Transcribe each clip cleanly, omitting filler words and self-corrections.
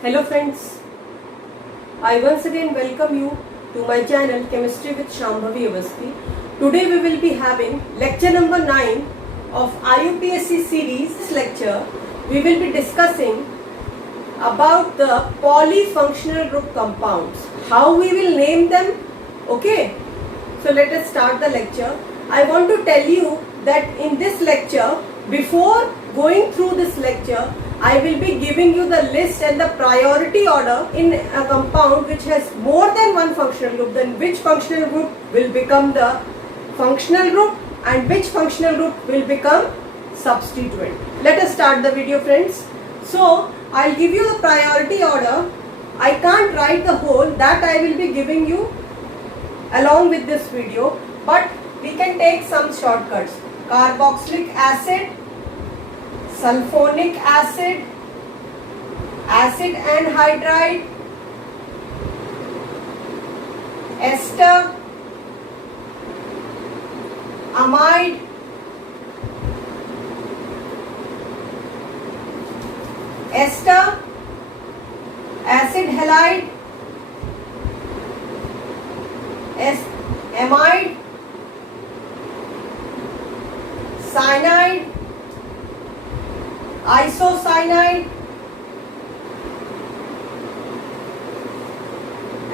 Hello friends, I once again welcome you to my channel Chemistry with Shambhavi Avasti. Today we will be having lecture number 9 of IUPSC series. This lecture we will be discussing about the polyfunctional group compounds. How we will name them? Okay, so let us start the lecture. I want to tell you that in this lecture, before going through this lecture, I will be giving you the list and the priority order in a compound which has more than one functional group, then which functional group will become the functional group and which functional group will become substituent. Let us start the video, friends. So, I'll give you the priority order. I can't write the whole, that I will be giving you along with this video, but we can take some shortcuts. Carboxylic acid, sulfonic acid, acid anhydride, ester, amide, ester, acid halide, amide, cyanide, isocyanide,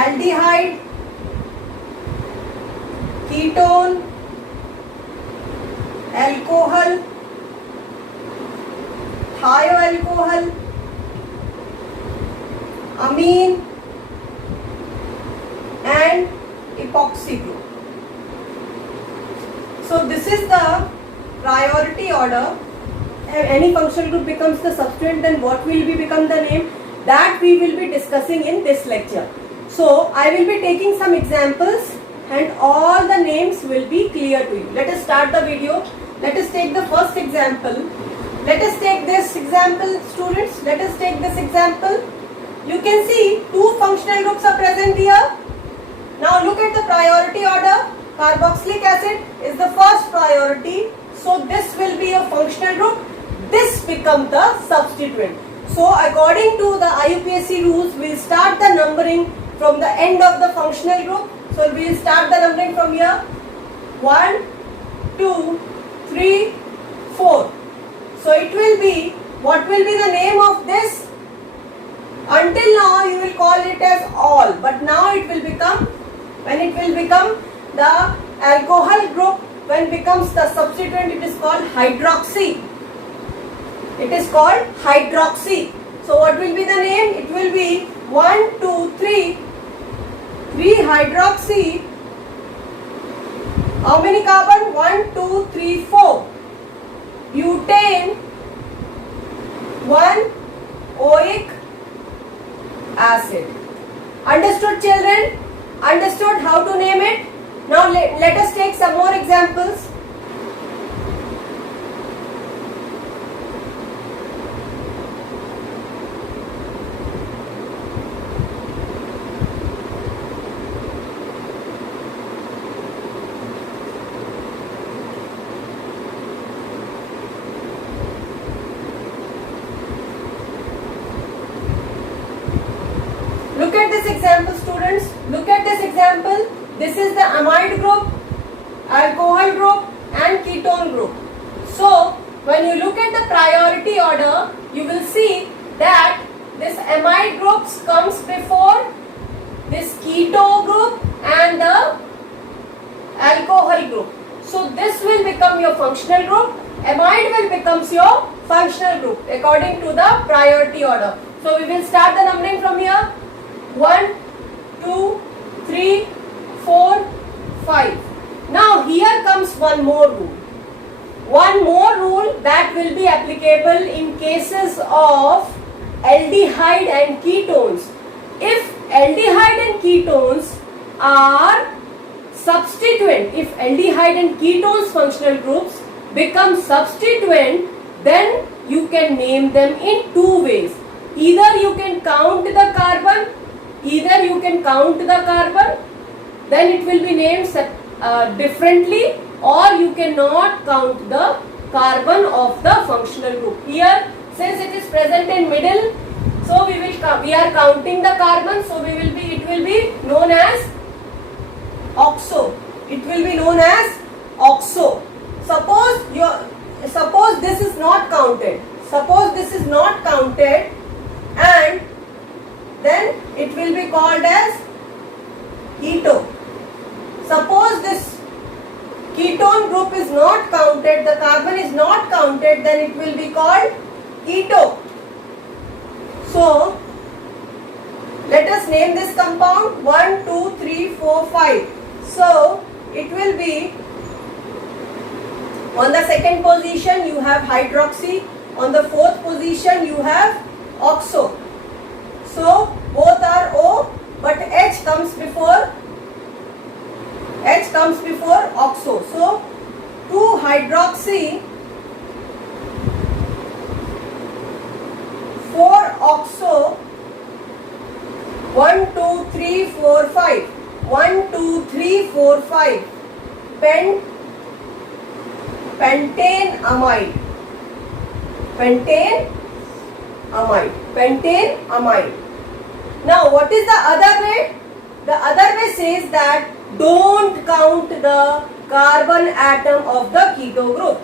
aldehyde, ketone, alcohol, thioalcohol, amine and epoxy group. So this is the priority order. Any functional group becomes the substituent, then what will become the name? That we will be discussing in this lecture. So I will be taking some examples and all the names will be clear to you. Let us start the video. Let us take the first example. Let us take this example, students. Let us take this example. You can see two functional groups are present here. Now look at the priority order. Carboxylic acid is the first priority. So this will be a functional group. This becomes the substituent. So according to the IUPSC rules, we will start the numbering from the end of the functional group. So we will start the numbering from here. 1, 2, 3, 4. So it will be, what will be the name of this? Until now you will call it as all. But now it will become, when it will become the alcohol group, when becomes the substituent, it is called hydroxy. It is called hydroxy. So what will be the name? It will be 1, 2, 3. 3 hydroxy. How many carbon? 1, 2, 3, 4. Butane. 1 oic acid. Understood, children? Understood how to name it? Now let us take some more examples. Look at this example, students. Look at this example. This is the amide group, alcohol group and ketone group. So, when you look at the priority order, you will see that this amide group comes before this keto group and the alcohol group. So, this will become your functional group. Amide will becomes your functional group according to the priority order. So, we will start the numbering from here. 1, 2, 3, 4, 5. Now here comes one more rule. One more rule that will be applicable in cases of aldehyde and ketones. If aldehyde and ketones are substituent, if aldehyde and ketones functional groups become substituent, then you can name them in two ways. Either you can count the carbon, then it will be named differently, or you cannot count the carbon of the functional group. Here, since it is present in middle, So we are counting the carbon, so it will be known as oxo. It will be known as oxo. Suppose this is not counted. Suppose this is not counted, and then it will be called as keto. Suppose this ketone group is not counted, the carbon is not counted, then it will be called keto. So let us name this compound 1, 2, 3, 4, 5. So it will be, on the second position you have hydroxy, on the fourth position you have oxo. So both are O, but H comes before oxo. So 2-hydroxy 4-oxo 1, 2, 3, 4, 5. 1, 2, 3, 4, 5. Pentane amide. Now what is the other way? The other way says that don't count the carbon atom of the keto group.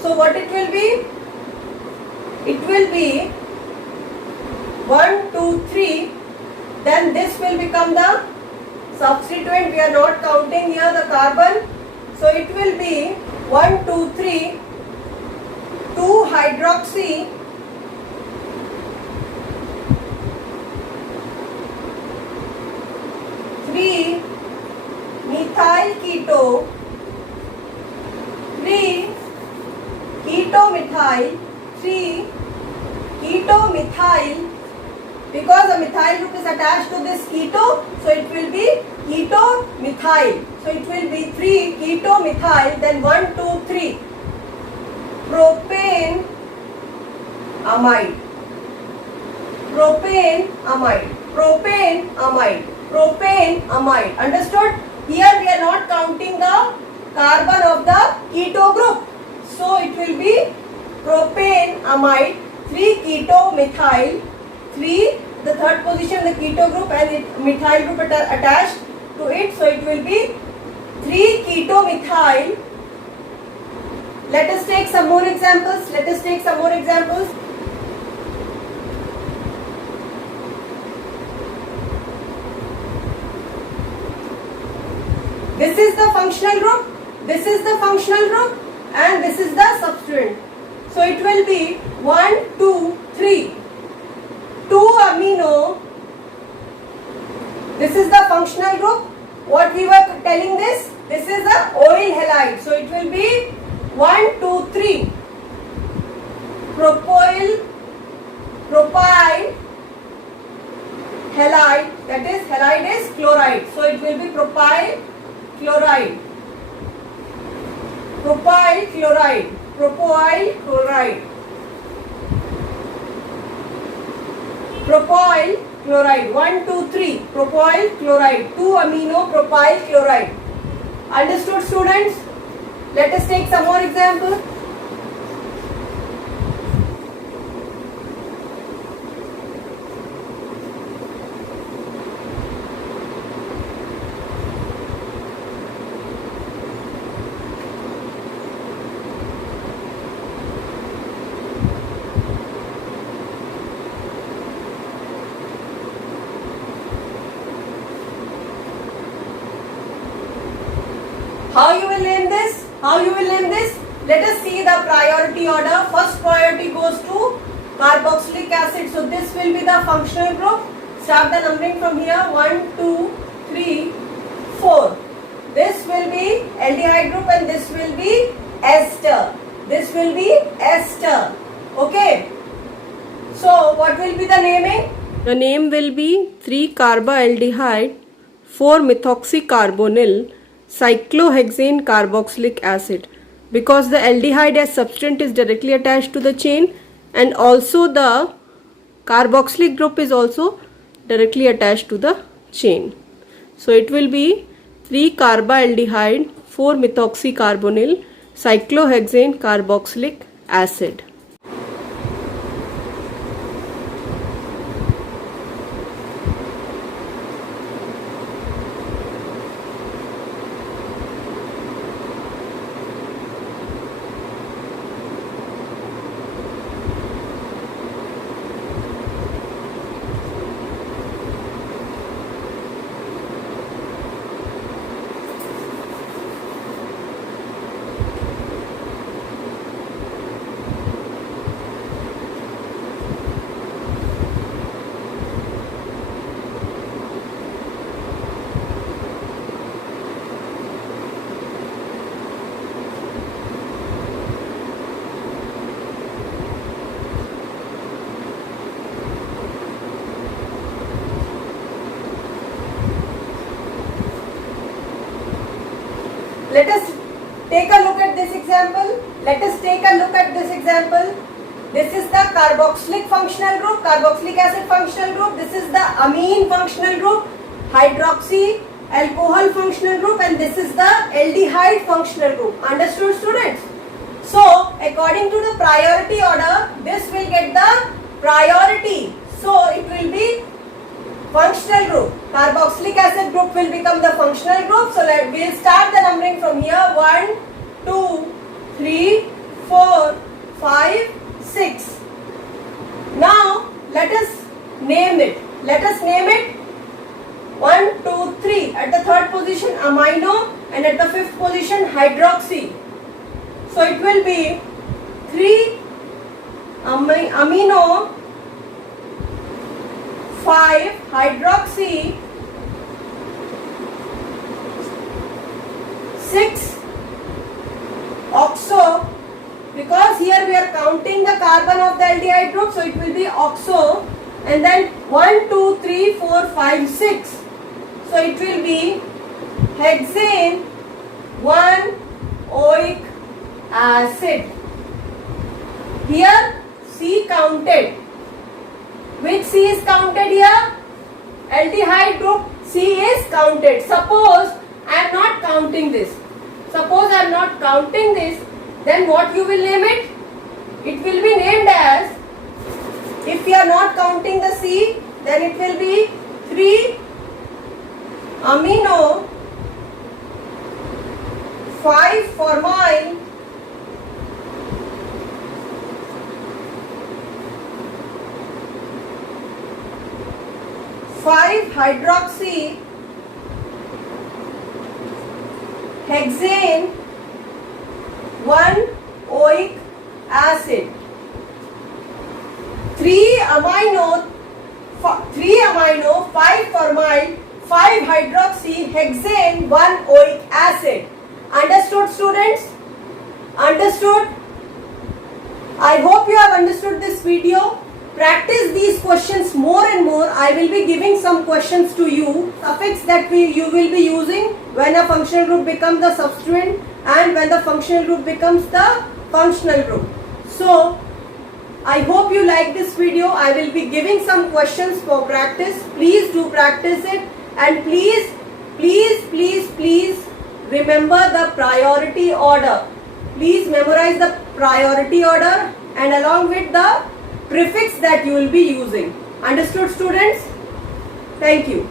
So what it will be? It will be 1, 2, 3. Then this will become the substituent. We are not counting here the carbon. So it will be 1, 2, 3, 2-hydroxy 3-methyl keto 3-keto-methyl 3-keto-methyl, because the methyl group is attached to this keto, so it will be keto-methyl. So it will be 3-keto-methyl, then 1, 2, 3 propane amide. Understood? Here we are not counting the carbon of the keto group, so it will be propane amide 3-keto-methyl 3, the third position the keto group and methyl group attached to it, so it will be 3-keto-methyl. Let us take some more examples. This is the functional group, and this is the substituent. So it will be 1, 2, 3. 2-amino. This is the functional group. What we were telling this is the oil halide. So it will be 1, 2, 3 propyl halide, that is halide is chloride. So it will be propyl chloride. Propyl chloride 1, 2, 3 propyl chloride, 2-amino propyl chloride. Understood, students? Let us take some more examples. How you will name this? Let us see the priority order. First priority goes to carboxylic acid. So this will be the functional group. Start the numbering from here. 1, 2, 3, 4. This will be aldehyde group and this will be ester. Okay. So what will be the naming? The name will be 3-carbaaldehyde 4-methoxycarbonyl cyclohexane carboxylic acid, because the aldehyde as substituent is directly attached to the chain and also the carboxylic group is also directly attached to the chain. So it will be 3-carbaaldehyde 4-methoxycarbonyl cyclohexane carboxylic acid. take a look at this example. Let us take a look at this example. This is the carboxylic functional group, carboxylic acid functional group. This is the amine functional group, hydroxy alcohol functional group, and this is the aldehyde functional group. Understood, students? So, according to the priority order, this will get the priority. So, it will be functional group. Carboxylic acid group will become the functional group. So, we'll start the numbering from here. 1, 2, 3, 4, 5, 6. Now, let us name it. Let us name it 1, 2, 3. At the third position, amino, and at the fifth position, hydroxy. So, it will be 3 amino, 5 hydroxy, 6 oxo, because here we are counting the carbon of the aldehyde group, so it will be oxo, and then 1, 2, 3, 4, 5, 6. So it will be hexane 1-oic acid. Here C counted. Which C is counted here? Aldehyde group C is counted. Suppose I am not counting this. Suppose I am not counting this, then what you will name it? It will be named as, if you are not counting the C, then it will be 3 amino, 5 formyl, 5 hydroxy, hexane 1-oic acid, 3 amino, 5 formyl, 5 hydroxy, hexane 1-oic acid. Understood, students? Understood? I hope you have understood this video. Practice these questions more and more. I will be giving some questions to you. Suffix that you will be using when a functional group becomes the substituent and when the functional group becomes the functional group. So, I hope you like this video. I will be giving some questions for practice. Please do practice it, and please remember the priority order. Please memorize the priority order and along with the prefix that you will be using. Understood, students? Thank you.